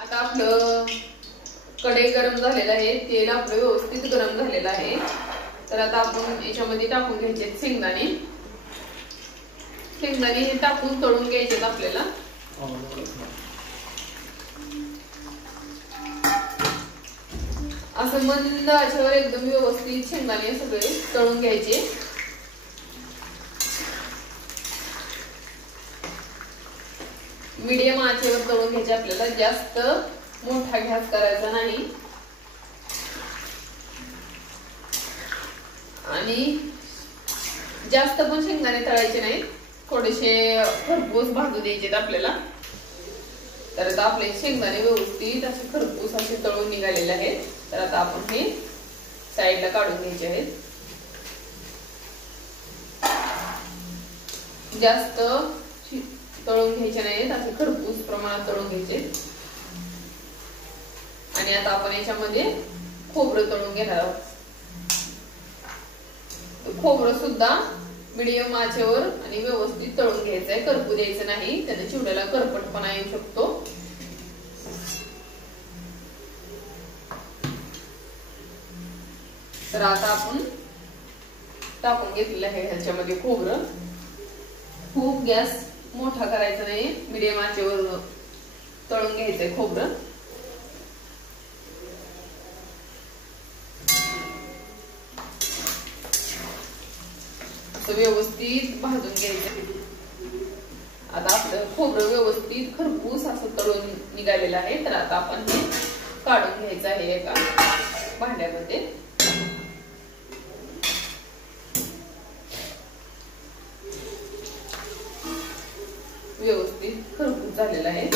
आता आपलं कढई गरम झालेलं आहे, तेल आपलं व्यवस्थित गरम झालेलं आहे. तर आता आपण याच्यामध्ये टाकून घ्यायचे शेंगदाणे. शेंगदाणे हे टाकून तळून घ्यायचे आपल्याला. असं मंद आचेवर एकदम व्यवस्थित शेंगदाणे सगळे तळून घ्यायचे. मीडियम आचेवर तळून घ्यायचे आपल्याला, जास्त मोठा गॅस करायचा नाही. आणि जास्त पण शेंगदाणे तळायचे नाही, थोडेसे खरपूस भाजू द्यायचे आपल्याला. तर आता आपले शेंगदाणे व्यवस्थित असे खरपूस असे तळून निघालेले आहेत. तर आता आपण हे साईडला काढून घ्यायचे आहेत. जास्त तळून घ्यायचे नाहीत, असे खरपूस प्रमाणात तळून घ्यायचे. आणि आता आपण याच्यामध्ये खोबरं तळून घेणार आहोत. खोबरं सुद्धा मीडियम आचेवर आणि व्यवस्थित तळून घ्यायचं आहे, करपू द्यायचं नाही, त्याने चिवड्याला करपटपणा येऊ शकतो. तर आता आपण टाकून घेतलेलं आहे ह्याच्यामध्ये खोबरं. खूप गॅस मोठा करायचा नाही, मीडियम आचेवर तळून घ्यायचंय खोबरं. असं व्यवस्थित भाजून घ्यायचं. आता आपलं खोबरं व्यवस्थित खरपूस असं तळून निघालेलं आहे. तर आता आपण हे काढून घ्यायचं आहे एका भांड्यामध्ये. व्यवस्थित खरपूस झालेलं आहे.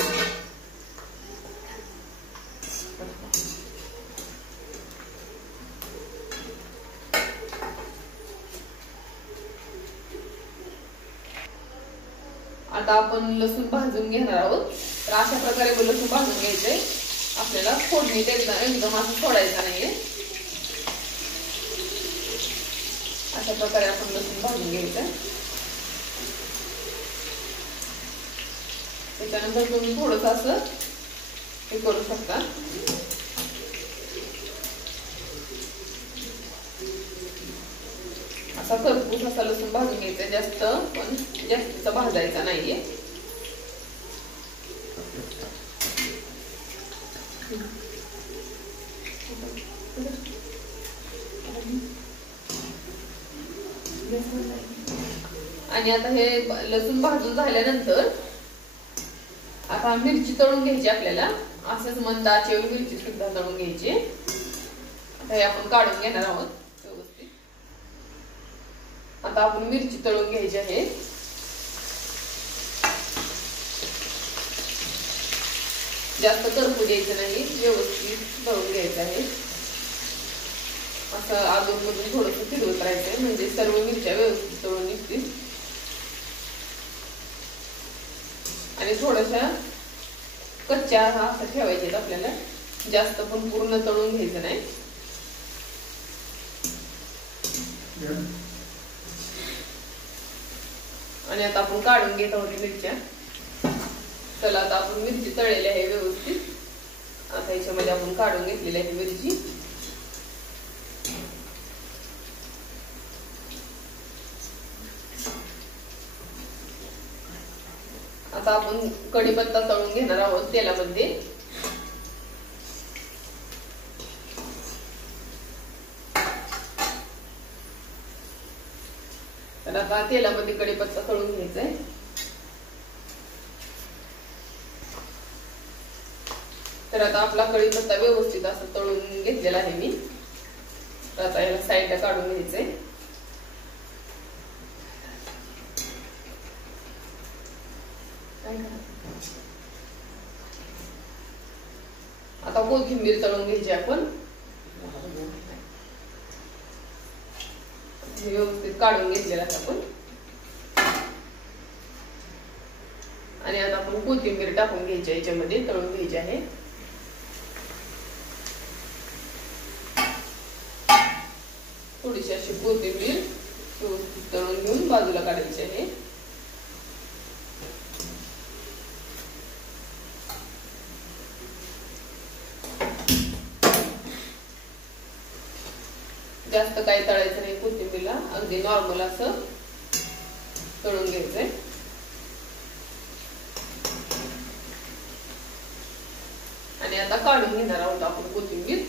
आता आपण लसूण भाजून घेणार आहोत. तर अशा प्रकारे लसूण भाजून घ्यायचंय आपल्याला. फोडणीत एकदम असं सोडायचं नाहीये. अशा प्रकारे आपण लसूण भाजून घ्यायचंय. त्याच्यानंतर तुम्ही थोडंसं असं हे करू शकता. असा खरपूस असा लसूण भाजून घ्यायचा, जास्त पण जास्तीचा भाजायचा नाहीये. आणि आता हे लसूण भाजून झाल्यानंतर आता मिरची तळून घ्यायची आपल्याला. असंच मंद आचेवर मिरची सुद्धा तळून घ्यायची. आता हे आपण काढून घेणार आहोत व्यवस्थित. आता आपण मिरची तळून घ्यायची आहे. जास्त करपू द्यायचं नाही, व्यवस्थित तळून घ्यायचं आहे. असं अधूनमधून थोडंसं फिरवत राहायचंय, म्हणजे सर्व मिरच्या व्यवस्थित तळून निघतील. आणि थोड्याशा कच्च्या असं ठेवायचे आपल्याला, जास्त पण पूर्ण तळून घ्यायचं नाही. आणि आता आपण काढून घेत आहोत मिरच्या. चला आता आपण मिरची तळलेली आहे व्यवस्थित. आता याच्यामध्ये आपण काढून घेतलेली आहे मिरची. आता आपण कढीपत्ता तळून घेणार आहोत तेलामध्ये. तर आता तेलामध्ये कढीपत्ता तळून घ्यायचा आहे. तर आता आपला कढीपत्ता व्यवस्थित असं तळून घेतलेला आहे मी. तर आता याला साईडला काढून घ्यायचंय. आता कोथिंबीर तळून घ्यायची आपण. व्यवस्थित काढून घेतलेला आहे आपण. आणि आता आपण कोथिंबीर टाकून घ्यायची आहे, याच्यामध्ये तळून घ्यायची आहे. थोडीशी अशी कोथिंबीर व्यवस्थित तळून घेऊन बाजूला काढायची आहे. जास्त काय तळायचं नाही कोथिंबीरला, अगदी नॉर्मल असं तळून घ्यायचंय. आणि आता काढून घेणार आहोत आपण कोथिंबीर.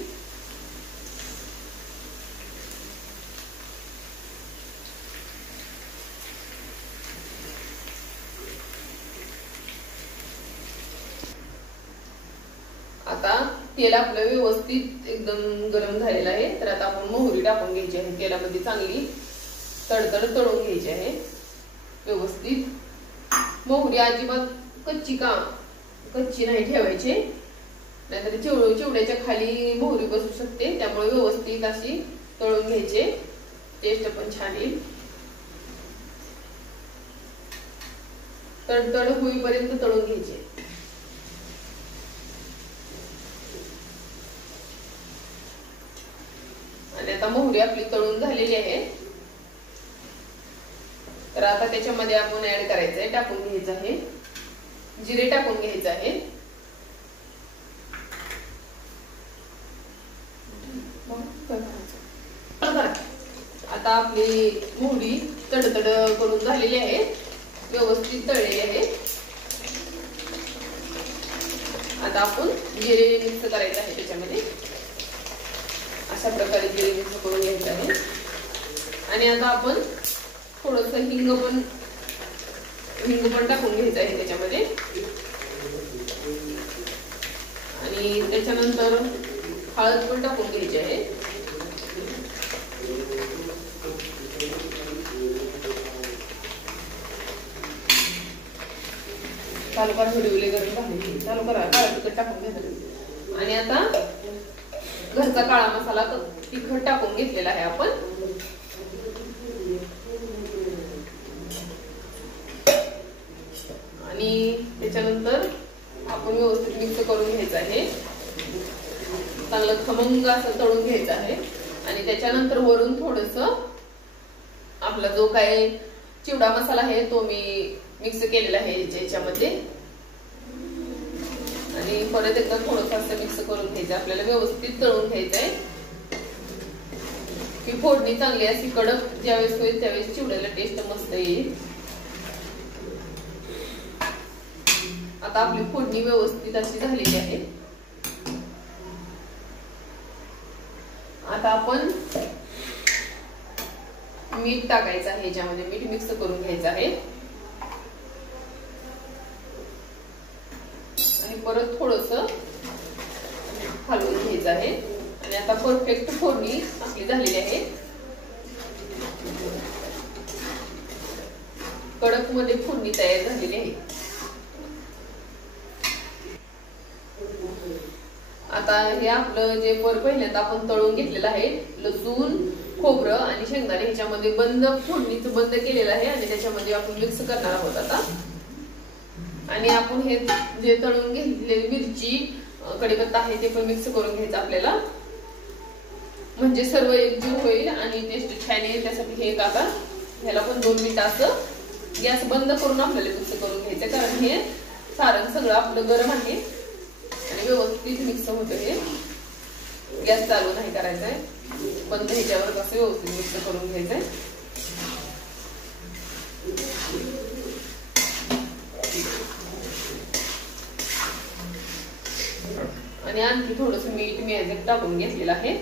आता तेल आपलं व्यवस्थित एकदम गरम झालेलं आहे. तर आता आपण मोहरी टाकून घ्यायची आहे. तेलामध्ये चांगली तडतड तळून घ्यायची आहे व्यवस्थित. मोहरी अजिबात कच्ची नाही ठेवायची, नाहीतर चिवड्याच्या खाली मोहरी बसू शकते. त्यामुळे व्यवस्थित अशी तळून घ्यायचे, टेस्ट पण छान येईल. तडतड होईपर्यंत तळून घ्यायचे. आणि आता मोहरी आपली तळून झालेली आहे. तर आता त्याच्यामध्ये आपण ऍड करायचंय, टाकून घ्यायचं आहे जिरे, टाकून घ्यायचं आहे. आता आपली मोहरी तडतड करून झालेली आहे, व्यवस्थित तळलेली आहे. आता आपण जिरे मिक्स करायचं आहे त्याच्यामध्ये. अशा प्रकारे जिरे मिक्स करून घ्यायचं आहे. आणि आता आपण थोडस हिंग पण टाकून घ्यायचं आहे त्याच्यामध्ये. आणि त्याच्यानंतर हळद पण टाकून घ्यायची आहे. चालू करा, व्हिडिओ गरम झाले, चालू करा. काळा तिखट टाकून घ्यायचं. आणि आता घरचा काळा मसाला तिखट टाकून घेतलेला आहे आपण. आणि त्याच्यानंतर आपण व्यवस्थित मिक्स करून घ्यायचं आहे. चांगलं खमंग असं तळून घ्यायचं आहे. आणि त्याच्यानंतर वरून थोडस आपला जो काय चिवडा मसाला आहे तो मी मिक्स केलेला आहे याच्यामध्ये. आणि परत एकदा थोडस असं मिक्स करून घ्यायचं. आपल्याला व्यवस्थित तळून घ्यायचं आहे की फोडणी चांगली अशी कडक ज्यावेळेस होईल त्यावेळेस चिवड्याला टेस्ट मस्त येईल. आता आपली फोडणी व्यवस्थित अशी झालेली आहे. आता आपण मीठ टाकायचं आहे याच्यामध्ये. मीठ मिक्स करून घ्यायचं आहे. आणि परत थोडस हलवून घ्यायचं आहे. आणि आता परफेक्ट फोडणी आपली झालेली आहे. कडक मध्ये फोडणी तयार झालेली आहे. आता हे आपलं जे पहिल्यांदा आपण तळून घेतलेलं आहे लसूण, खोबरं आणि शेंगदाणे ह्याच्यामध्ये फोडणीचं बंद केलेलं आहे. आणि त्याच्यामध्ये आपण मिक्स करणार आहोत आता. आणि आपण हे जे तळून घेतलेली मिरची, कढीपत्ता आहे ते पण मिक्स करून घ्यायचं आपल्याला, म्हणजे सर्व एकजीव होईल आणि टेस्ट छान येईल. त्यासाठी हे आता ह्याला पण 2 मिनिटं असं गॅस बंद करून आपल्याला मिक्स करून घ्यायचं. कारण हे सारण सगळं आपलं गरम आहे आणि व्यवस्थित मिक्स होतं. हे गॅस चालू नाही करायचा आहे, बंद ह्याच्यावर असं व्यवस्थित मिक्स करून घ्यायचंय. आणि आणखी थोडस मीठ मी याच्यात टाकून घेतलेलं आहे.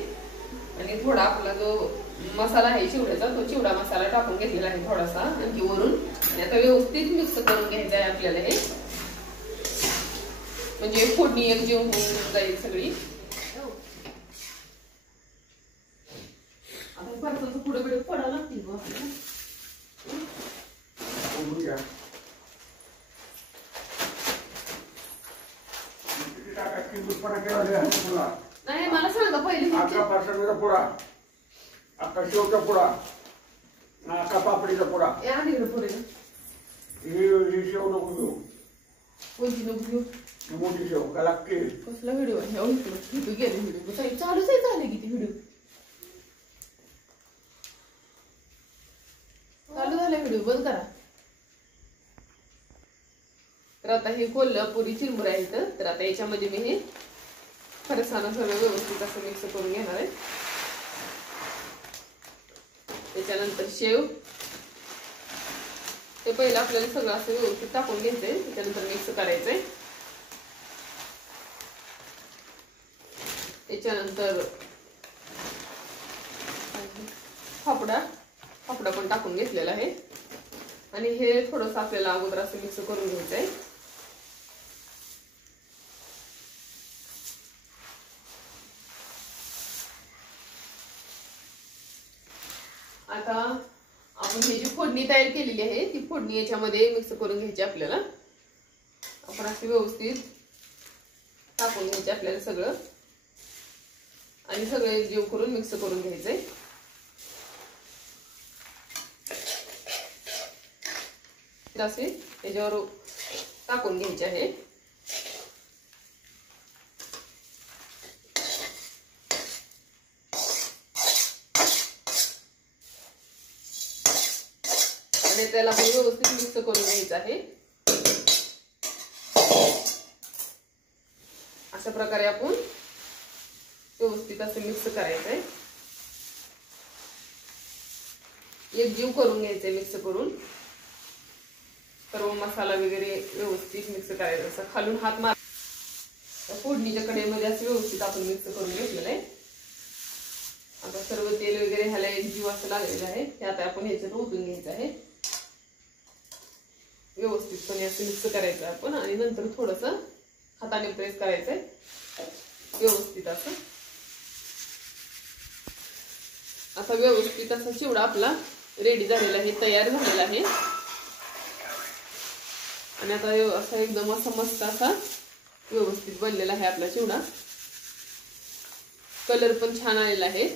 आणि थोडा आपला जो मसाला आहे चिवड्याचा तो चिवडा मसाला टाकून घेतलेला आहे थोडासा आणखी वरून. आणि आता व्यवस्थित मिक्स करून घ्यायचं आहे आपल्याला हे, म्हणजे फोडणी एकजीव होऊन जाईल सगळी. आता परत पुढे पुढे पडायला लागतील नाही. मला सांगा पहिले. अख्खा फरसाणाचा पुडा, अख्खा शेवचा पुडा, अख्खा पापडीचा पुडा. ही शेव नको घेऊ. कोणती नको घेऊ? मोठी शेव का लागते. कसला व्हिडिओ आहे? गेले व्हिडिओ चालूच आहे. झाले किती व्हिडिओ चालू झाले? व्हिडिओ बंद करा. तर आता हे कोल्हापुरी चिरमुरे आहेत. तर आता याच्यामध्ये मी हे फरसाणा सगळं व्यवस्थित असं मिक्स करून घेणार आहे. त्याच्यानंतर शेव, ते पहिलं आपल्याला सगळं असं व्यवस्थित टाकून घ्यायचंय, त्याच्यानंतर मिक्स करायचंय. त्याच्यानंतर फाफडा पण टाकून घेतलेला आहे आणि हे थोडंसं आपल्याला अगोदर असं मिक्स करून घ्यायचंय. आता आपण ही जी फोडणी तयार केलेली आहे ती फोडणी याच्यामध्ये मिक्स करून घ्यायची आपल्याला. आपण असे व्यवस्थित टाकून घ्यायचे आपल्याला सगळं आणि सगळे जीव करून मिक्स करून घ्यायचंय. असे याच्यावर टाकून घ्यायचे आहे. आणि त्याला आपण व्यवस्थित मिक्स करून घ्यायचं आहे. अशा प्रकारे आपण व्यवस्थित असं मिक्स करायचंय. एक जीव करून घ्यायचंय मिक्स करून. सर्व मसाला वगैरे व्यवस्थित मिक्स करायचा. असं खालून हात मार फोडणीच्या कढईमध्ये असं व्यवस्थित आपण मिक्स करून घेतलेलं आहे. आता सर्व तेल वगैरे ह्याला एक जीव असं लागलेलं आहे. ते आता आपण ह्याच्यात ओतून घ्यायचं आहे. व्यवस्थितपणे असं मिक्स करायचं आपण आणि नंतर थोडस हाताने प्रेस करायचंय व्यवस्थित असं. असा व्यवस्थित असा चिवडा आपला रेडी झालेला आहे, तयार झालेला आहे. आणि आता असा एकदम असा मस्त असा व्यवस्थित बनलेला आहे आपला चिवडा. कलर पण छान आलेला आहे.